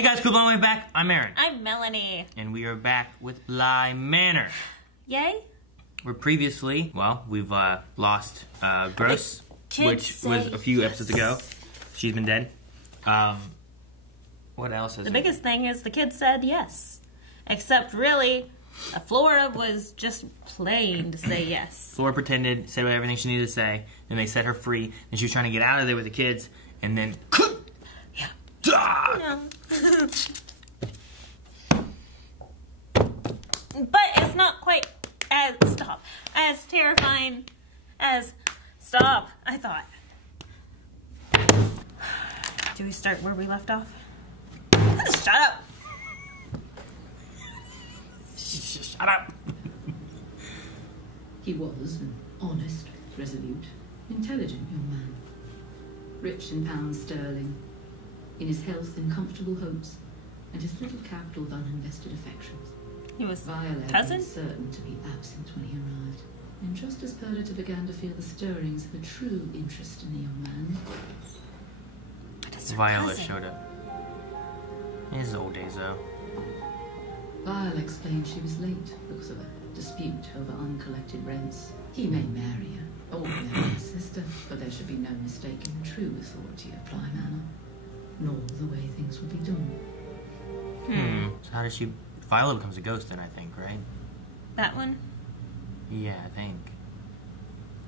Hey guys, cool blowing back. I'm Aaron. I'm Melanie. And we are back with Bly Manor. Yay? We're previously, well, we've lost Gross, which was a few episodes ago. She's been dead. What else is The biggest thing is the kids said yes. Except really, Flora was just plain to say yes. Flora pretended, said everything she needed to say, then they set her free, and she was trying to get out of there with the kids, and then yeah. No. But it's not quite as terrifying as I thought. Do we start where we left off? Shut up. Shut up. He was an honest, resolute, intelligent young man. Rich in pounds sterling, in his health and comfortable hopes, and his little capital of uninvested affections. He was Violet cousin? was certain to be absent when he arrived, and just as Perdita began to feel the stirrings of a true interest in the young man, Violet showed up. In his old days, though. Violet explained she was late because of a dispute over uncollected rents. He may marry her, or marry her sister, but there should be no mistaking the true authority of Bly Manor, nor the way things would be done. So how does she... Violet becomes a ghost then, I think, right? That one? Yeah, I think.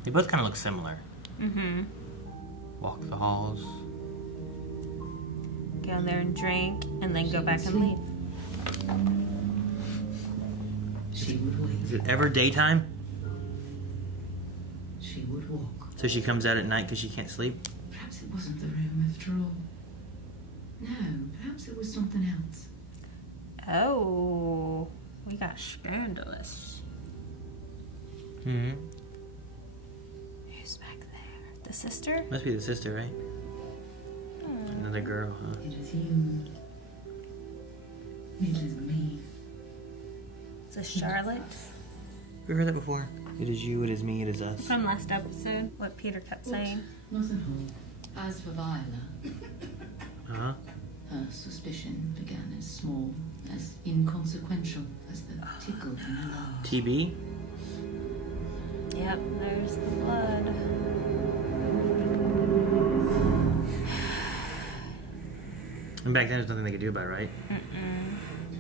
They both kind of look similar. Mm-hmm. Walk the halls. Go in there and drink, and then go back and leave. She would wait. Is it ever daytime? She would walk. So she comes out at night because she can't sleep? Perhaps it wasn't the room after all. No, perhaps it was something else. Oh, we got scandalous. Mm-hmm. Who's back there? The sister? Must be the sister, right? Another girl, huh? It is you. It is me. Is this Charlotte? You heard that before? It is you, it is me, it is us. From last episode, what Peter kept saying. Nothing whole. As for Viola, Uh-huh. her suspicion began as small, as inconsequential as the tickle in her nose. TB? Yep, there's the blood. And back then there's nothing they could do about it, right?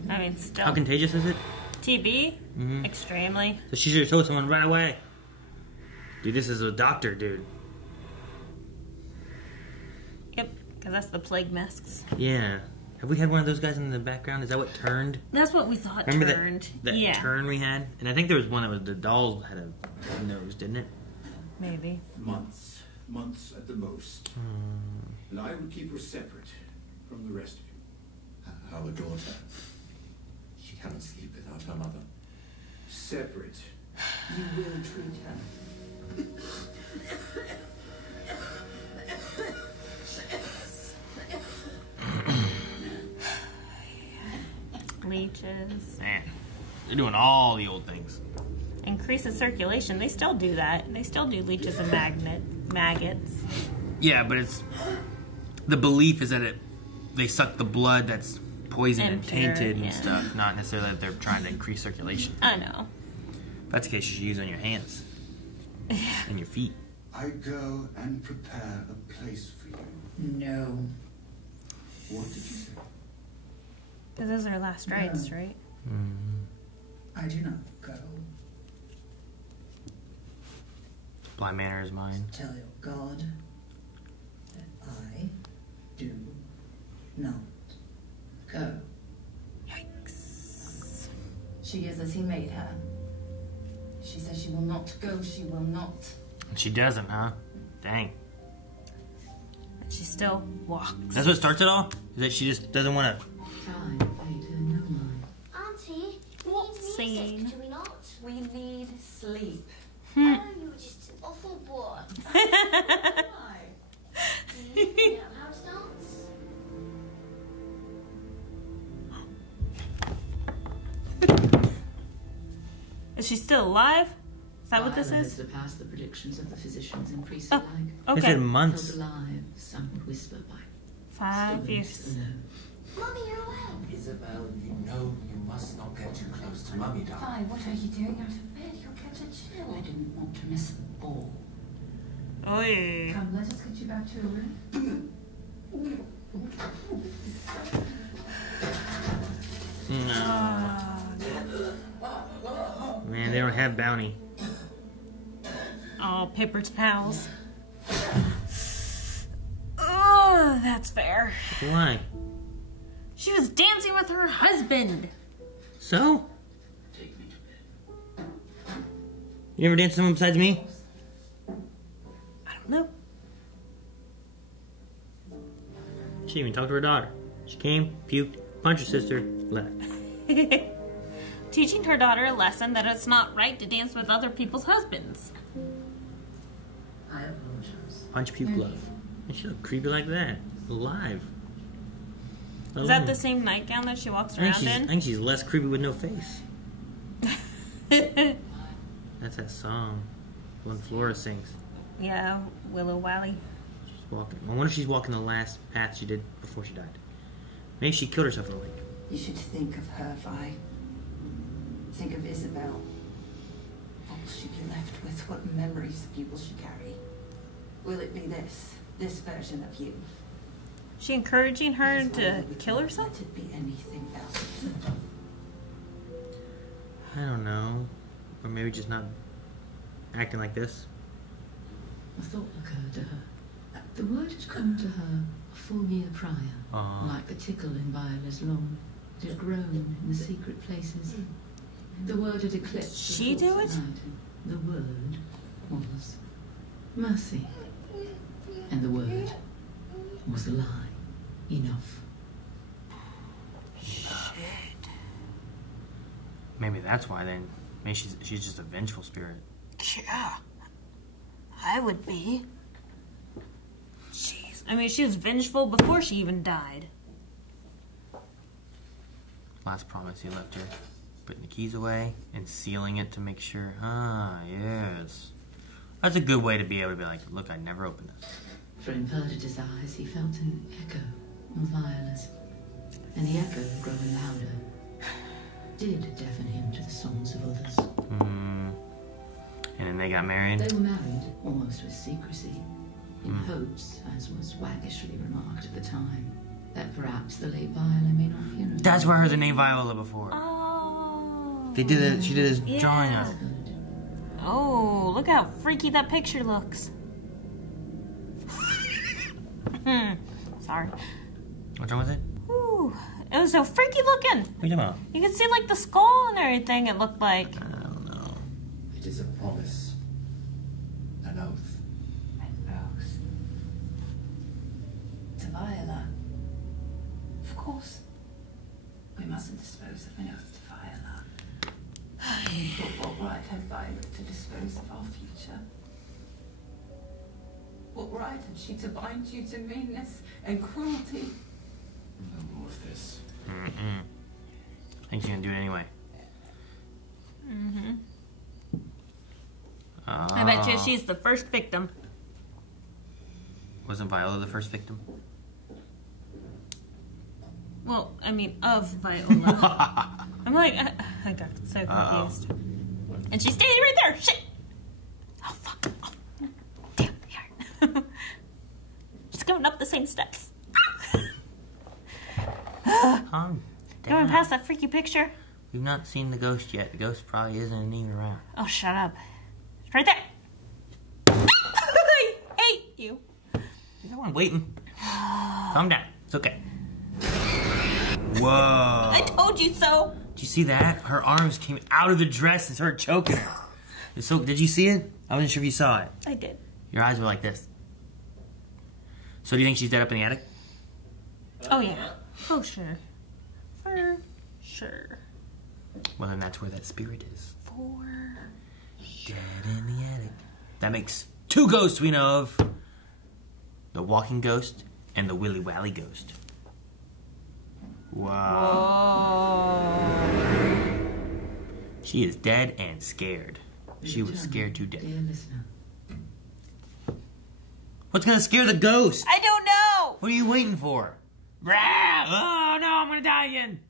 I mean, still. How contagious is it? TB? Extremely. So she should have told someone right away. Dude, this is a doctor, dude. Yep, because that's the plague masks. Yeah. Have we had one of those guys in the background? Is that what turned? That's what we thought Remember turned. that turn we had? And I think there was one that was the doll had a nose, didn't it? Maybe. Months at the most. And I would keep her separate from the rest of you. Our daughter. She cannot sleep without her mother. Separate. You will treat her. Leeches. Man, they're doing all the old things. Increases circulation. They still do that. They still do leeches and maggots. Yeah, but it's... The belief is that they suck the blood that's poisoned and Impure, tainted and yeah. stuff. Not necessarily that they're trying to increase circulation. I know. If that's the case, you should use it on your hands. And your feet. I go and prepare a place for you. No. What did you say? Because those are last rites, right? I do not go. Bly Manor is mine. Tell your God that I do not go. Yikes. She is as he made her. She says she will not go, she will not. And she doesn't, huh? Dang. But she still walks. That's what starts it all? Is that she just doesn't want to... Time paid her no mind. Auntie, we What's need singing? music, do we not? We need sleep. Oh, you're just an awful boy. Why? Do you know how to dance? Is she still alive? Is that what this Violet is? has surpassed the predictions of the physicians and priests alike. They Okay. said months. Held alive, some would whisper by 5 stillness years. alone. Mommy, you're No, you must not get too close to Mummy, darling. Fine, what are you doing out of bed? You'll catch a chill. I didn't want to miss the ball. Oi. Come, let us get you back to your room. Man, they don't have Bounty. Oh, Pipper's pals. Oh, that's fair. Why? She was dancing with her husband. So? You ever danced with someone besides me? I don't know. She even talked to her daughter. She came, puked, punched her sister, left. Teaching her daughter a lesson that it's not right to dance with other people's husbands. I apologize. Punch, puke, love. And she looked creepy like that. Alive. Is that the same nightgown that she walks around I in? think she's less creepy with no face. That's that song. When Flora sings. Yeah, Willow Wally. She's walking. I wonder if she's walking the last path she did before she died. Maybe she killed herself in a lake. You should think of her, Vi. Think of Isabelle. What will she be left with? What memories of you will she carry? Will it be this version of you? She encouraging her to kill herself? Let it be anything else. I don't know. Or maybe just not acting like this. A thought occurred to her. The word had come to her a full year prior, like the tickle in Viola's lawn. It had grown in the secret places. The word had eclipsed. She do it? The word was mercy. And the word was lie. Enough. Shit. Maybe that's why then. Maybe she's just a vengeful spirit. Yeah. I would be. Jeez. I mean, she was vengeful before she even died. Last promise he left her. Putting the keys away and sealing it to make sure. Ah, yes. That's a good way to be able to be like, look, I never opened this. For inverted his eyes, he felt an echo of Viola's. And the echo, growing louder, did deafen him to the songs of others. And then they got married? They were married, almost with secrecy, in hopes, as was waggishly remarked at the time, that perhaps the late Viola may not hear of. That's where I heard the name Viola before. Oh. They did it. She did this drawing of. Oh, look how freaky that picture looks. Sorry. What's wrong with it? Ooh, it was so freaky looking. What are you talking about? You could see like the skull and everything. It looked like. I don't know. It is a promise. An oath. An oath. To Viola. Of course. We mustn't dispose of an oath to Viola. But what right had Viola to dispose of our future? What right had she to bind you to meanness and cruelty? No more of this. I think she's gonna do it anyway. I bet you she's the first victim. Wasn't Viola the first victim? Well, I mean, of Viola. I'm like, I got so confused. And she's standing right there. Shit. Oh, fuck. Oh, damn. Here. She's going up the same steps. Calm down. Going past that freaky picture. We've not seen the ghost yet. The ghost probably isn't even around. Oh, shut up. It's right there. I hate you. You got one waiting. Calm down. It's okay. Whoa. I told you so. Did you see that? Her arms came out of the dress and started choking her. So, did you see it? I wasn't sure if you saw it. I did. Your eyes were like this. So do you think she's dead up in the attic? Oh, yeah. Oh, sure. For sure. Well, then that's where that spirit is. For Dead in the attic. That makes two ghosts we know of. The walking ghost and the Willy Wally ghost. Wow. Whoa. She is dead and scared. She was scared to death. Dear listener, What's gonna scare the ghost? I don't know. What are you waiting for? Rah! Oh no, I'm gonna die again.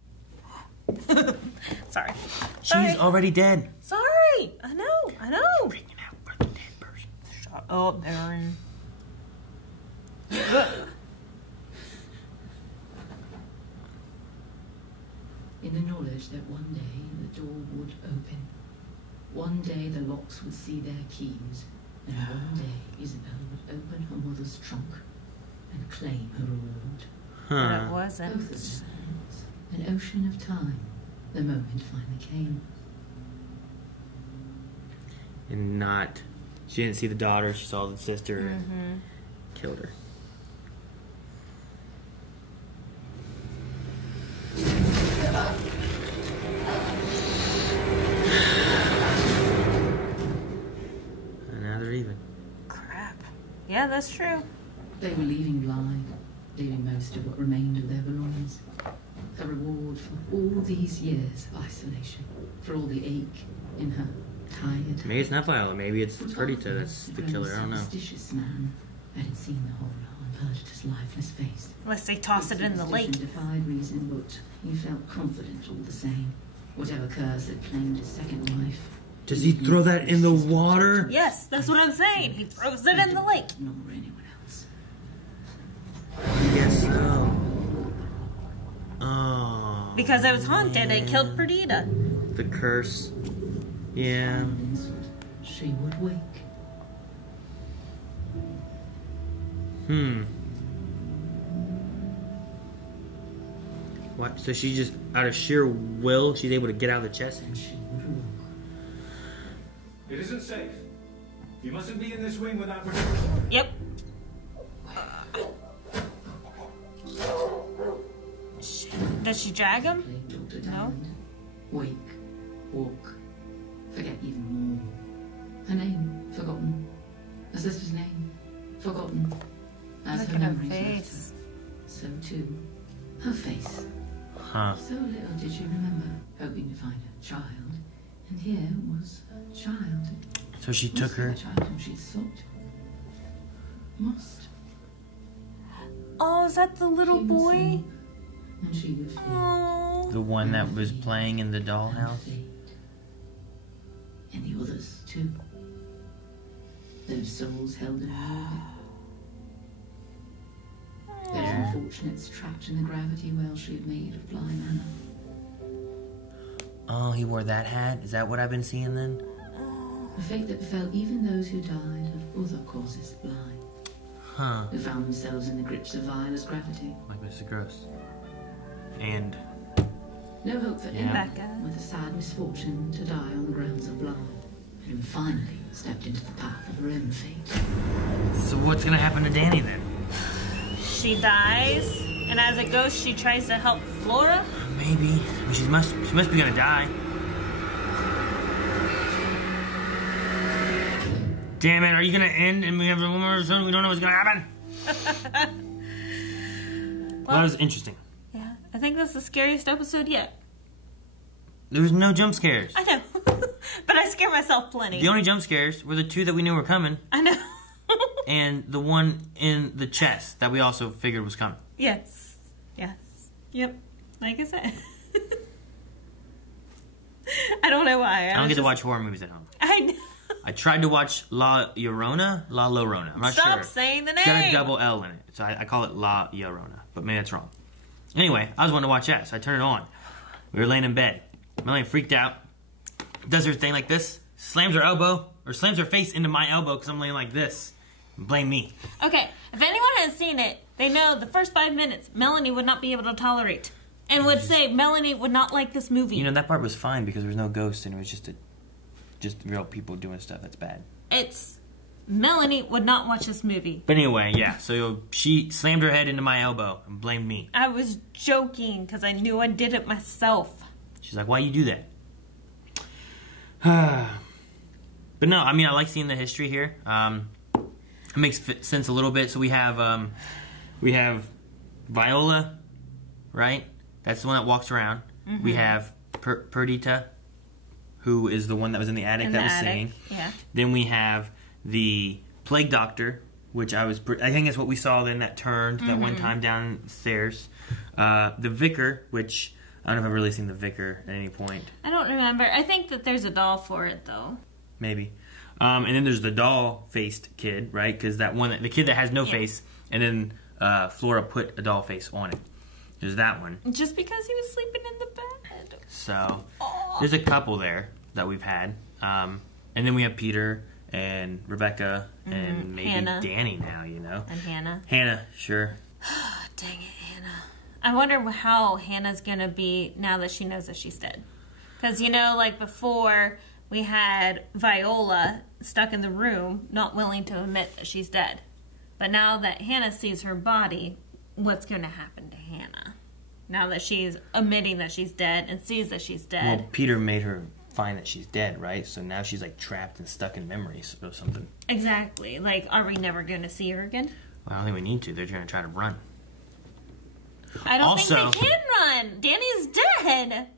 Sorry. She's already dead. Sorry. I know. Bringing out for the dead person. Shut up, Aaron. In the knowledge that one day the door would open. One day the locks would see their keys. And one day Isabelle would open her mother's trunk and claim her reward. But it wasn't. Both of their hands. An ocean of time. The moment finally came. And not... She didn't see the daughter. She saw the sister and killed her. And now they're even. Crap. Yeah, that's true. They were leaving Bly, leaving most of what remained of their belongings. A reward for all these years of isolation, for all the ache in her tired. Maybe it's not Viola. Maybe it's Perdita that's the killer. I don't know. Superstitious man had seen the horror on Perdita's lifeless face. Unless they toss it in the lake. Defied reason, but he felt confident all the same. Whatever curse had claimed his second life. Does he throw that in the water? Yes, that's what I'm saying. He throws it in the lake. Nor anyone else. I guess so. Oh. Because it was haunted. It killed Perdita. The curse. Yeah. She would wake. What? So she just, out of sheer will, she's able to get out of the chest? And she would walk. It isn't safe. You mustn't be in this wing without protection. Yep. Does she drag him? No. Wake, walk, forget even more. Her name, forgotten. Her sister's name, forgotten. As Look her at her memories left her, face. so too, her face. Huh. So little did she remember, hoping to find a child. And here was a child. So she took her. The child whom she sought. Must. Oh, is that the little She would boy? see, and she would feel. Oh. The one that was playing in the dollhouse? And the others, too. Those souls held in orbit. Those unfortunates trapped in the gravity well she had made of Bly Manor. Oh, he wore that hat? Is that what I've been seeing then? A fate that befell even those who died of other causes blind. Huh. Who found themselves in the grips of Viola's gravity. Like Mr. Gross. And... No hope for Yeah. anyone Becca. with a sad misfortune to die on the grounds of Bly. And who finally stepped into the path of her own fate. So what's gonna happen to Danny then? She dies, and as a ghost, she tries to help Flora. Maybe. I mean, she must be gonna die. Damn it, are you gonna end and we have a woman or something? We don't know what's gonna happen? Well, that was interesting. Yeah, I think that's the scariest episode yet. There was no jump scares. I know, but I scare myself plenty. The only jump scares were the two that we knew were coming, I know. and the one in the chest that we also figured was coming. Yes. Yes. Yep. Like I said. I don't know why. I don't get to watch horror movies at home. I know. I tried to watch La Llorona. I'm not Stop sure. saying the It's got a name. double L in it, so I call it La Llorona, but maybe that's wrong. Anyway, I was wanting to watch that, so I turned it on. We were laying in bed. Melanie freaked out, does her thing like this, slams her elbow, or slams her face into my elbow because I'm laying like this. Blame me. Okay, if anyone has seen it, they know the first 5 minutes Melanie would not be able to tolerate. And would say Melanie would not like this movie. You know, that part was fine because there was no ghosts and it was just real people doing stuff that's bad. It's... Melanie would not watch this movie. But anyway, yeah, so she slammed her head into my elbow and blamed me. I was joking because I knew I did it myself. She's like, why you do that? But no, I mean, I like seeing the history here. It makes sense a little bit. So we have Viola, right? That's the one that walks around. Mm-hmm. We have Perdita, who is the one that was in the attic that was singing. Yeah. Then we have the plague doctor, which I think that's what we saw then that turned that one time downstairs. The vicar, which I don't know if I've really seen the Vicar at any point. I don't remember. I think that there's a doll for it, though. Maybe. And then there's the doll-faced kid, right? Because that one, the kid that has no face, and then Flora put a doll face on it. There's that one. Just because he was sleeping in the bed. So, there's a couple there that we've had. And then we have Peter and Rebecca and maybe Hannah. Danny now, you know? And Hannah. Hannah, sure. Dang it, Hannah. I wonder how Hannah's gonna be now that she knows that she's dead. Because, you know, like before, we had Viola stuck in the room, not willing to admit that she's dead. But now that Hannah sees her body, what's gonna happen to Hannah? Now that she's admitting that she's dead and sees that she's dead. Well, Peter made her find that she's dead, right? So now she's like trapped and stuck in memories or something. Exactly. Like, are we never gonna see her again? Well, I don't think we need to. They're gonna try to run. I don't Also- think they can run. Danny's dead.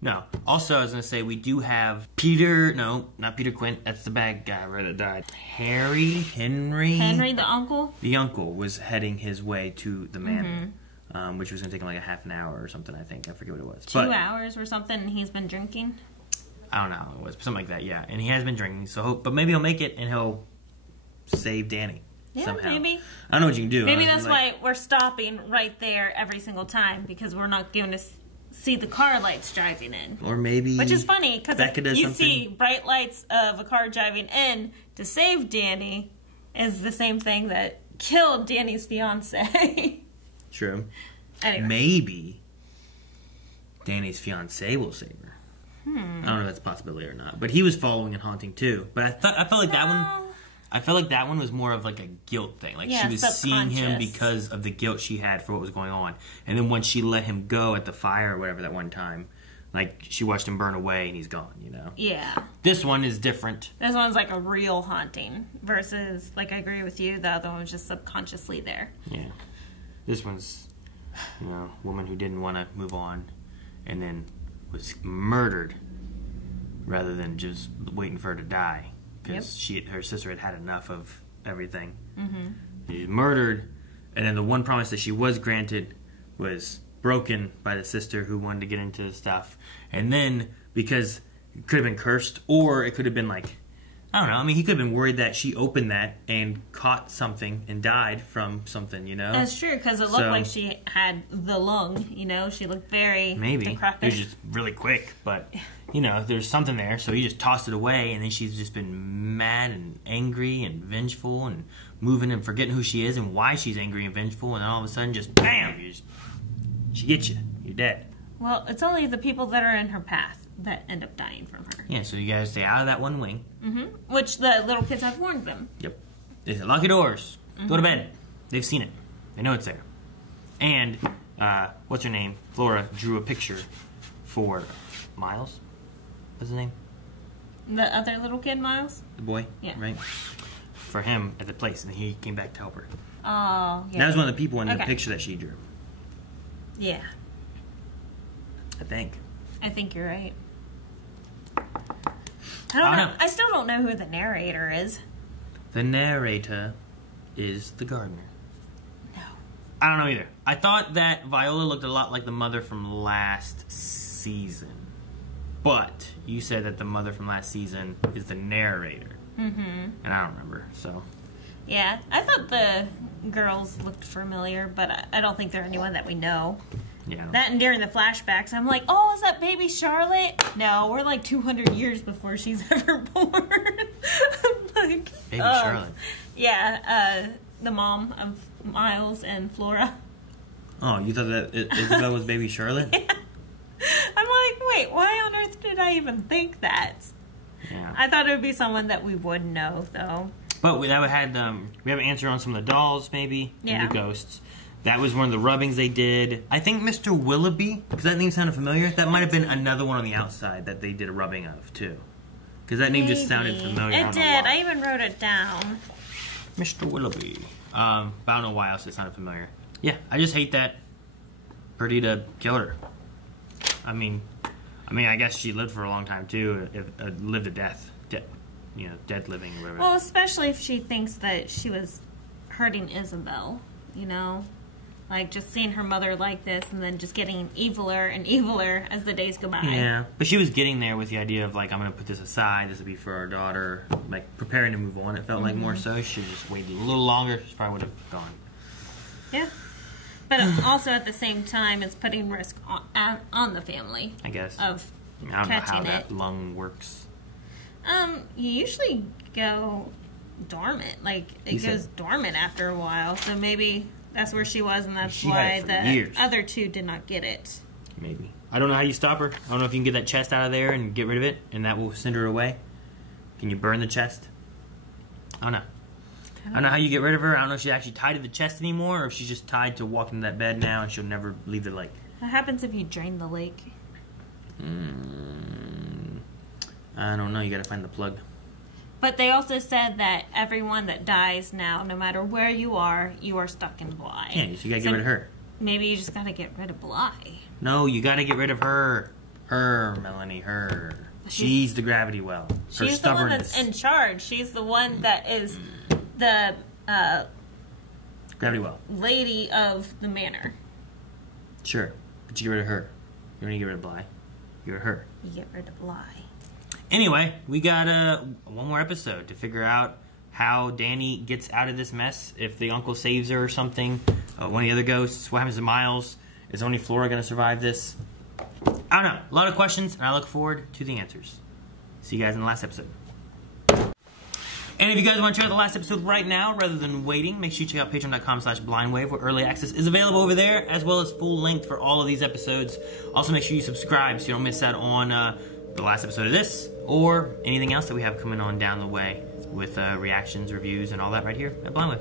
No. Also, I was going to say, we do have Peter... No, not Peter Quint. That's the bad guy right, that died. Henry? Henry, the uncle? The uncle was heading his way to the manor, which was going to take him like a half an hour or something, I think. I forget what it was. 2 hours or something, and he's been drinking? I don't know how long it was. Something like that, yeah. And he has been drinking, so but maybe he'll make it and he'll save Danny. Yeah, somehow. maybe. I don't know what you can do. Maybe honestly. that's why we're stopping right there every single time, because we're not going to see the car lights driving in. Or maybe... Which is funny, because you something. see bright lights of a car driving in to save Danny is the same thing that killed Danny's fiance. True. Anyway. Maybe Danny's fiance will save her. I don't know if that's a possibility or not. But he was following and haunting too. But I felt like that one... I felt like that one was more of like a guilt thing. Like she was seeing him because of the guilt she had for what was going on. And then when she let him go at the fire or whatever that one time, like she watched him burn away and he's gone, you know? Yeah. This one is different. This one's like a real haunting versus, like, I agree with you, the other one was just subconsciously there. Yeah. This one's, you know, a woman who didn't want to move on and then was murdered rather than just waiting for her to die. Because her sister had enough of everything. She was murdered, and then the one promise that she was granted was broken by the sister who wanted to get into stuff. And then, because it could have been cursed, or it could have been like, I don't know, I mean, he could have been worried that she opened that and caught something and died from something, you know? That's true, because it looked like she had the lung, you know? She looked very decrepit. It was just really quick, but, you know, there's something there, so he just tossed it away, and then she's just been mad and angry and vengeful and moving and forgetting who she is and why she's angry and vengeful, and then all of a sudden just, bam, she gets you. You're dead. Well, it's only the people that are in her path that end up dying from her. Yeah, so you guys stay out of that one wing. Which the little kids have warned them. Yep. They said, lock your doors. Go to bed. They've seen it. They know it's there. And, what's her name? Flora drew a picture for Miles. What's his name? The other little kid, Miles? The boy? Yeah. Right? For him at the place, and he came back to help her. Oh, yeah. That was one of the people in the picture that she drew. Yeah. I think. I think you're right. I don't know. I still don't know who the narrator is. The narrator is the gardener. No. I don't know either. I thought that Viola looked a lot like the mother from last season. But you said that the mother from last season is the narrator. And I don't remember, so. Yeah, I thought the girls looked familiar, but I don't think they're anyone that we know. Yeah. That and during the flashbacks, I'm like, oh, is that baby Charlotte? No, we're like 200 years before she's ever born. Like, baby Charlotte. Yeah, the mom of Miles and Flora. Oh, you thought that Isabelle was baby Charlotte? Yeah. I'm like, wait, why on earth did I even think that? Yeah. I thought it would be someone that we would know, though. But we have an answer on some of the dolls, maybe, and the ghosts. That was one of the rubbings they did. I think Mr. Willoughby, because that name sounded familiar. That might have been another one on the outside that they did a rubbing of, too. Because that name just sounded familiar. It did. I even wrote it down. Mr. Willoughby. But I don't know why else it sounded familiar. Yeah, I just hate that Perdita killed her. I mean, I guess she lived for a long time, too. Lived to death. Dead living or whatever. Well, especially if she thinks that she was hurting Isabelle, you know? Like, just seeing her mother like this and then just getting eviler and eviler as the days go by. Yeah, but she was getting there with the idea of, like, I'm going to put this aside. This will be for our daughter. Like, preparing to move on. It felt like more so. She should just waited a little longer. She probably would have gone. Yeah. But also at the same time, it's putting risk on the family. I guess. Of I don't know how catching that it. lung works. You usually go dormant. Like, it goes dormant after a while. So maybe that's where she was, and that's why the other two did not get it. Maybe. I don't know how you stop her. I don't know if you can get that chest out of there and get rid of it, and that will send her away. Can you burn the chest? I don't know. I don't know how you get rid of her. I don't know if she's actually tied to the chest anymore, or if she's just tied to walking to that bed now and she'll never leave the lake. What happens if you drain the lake? I don't know. You gotta find the plug. But they also said that everyone that dies now, no matter where you are stuck in Bly. Yeah, so you gotta get rid of her. Maybe you just gotta get rid of Bly. No, you gotta get rid of her. Her, Melanie, her. She's the gravity well. Her She's the one stubbornness. that's in charge. She's the one that is the gravity well lady of the manor. Sure, but you get rid of her. You don't need to get rid of Bly. You're her. You get rid of Bly. Anyway, we got one more episode to figure out how Danny gets out of this mess. If the uncle saves her or something. One of the other ghosts. What happens to Miles? Is only Flora going to survive this? I don't know. A lot of questions, and I look forward to the answers. See you guys in the last episode. And if you guys want to check out the last episode right now, rather than waiting, make sure you check out patreon.com/blindwave, where early access is available over there, as well as full length for all of these episodes. Also, make sure you subscribe so you don't miss out on the last episode of this, or anything else that we have coming on down the way with reactions, reviews, and all that right here at Blindwave.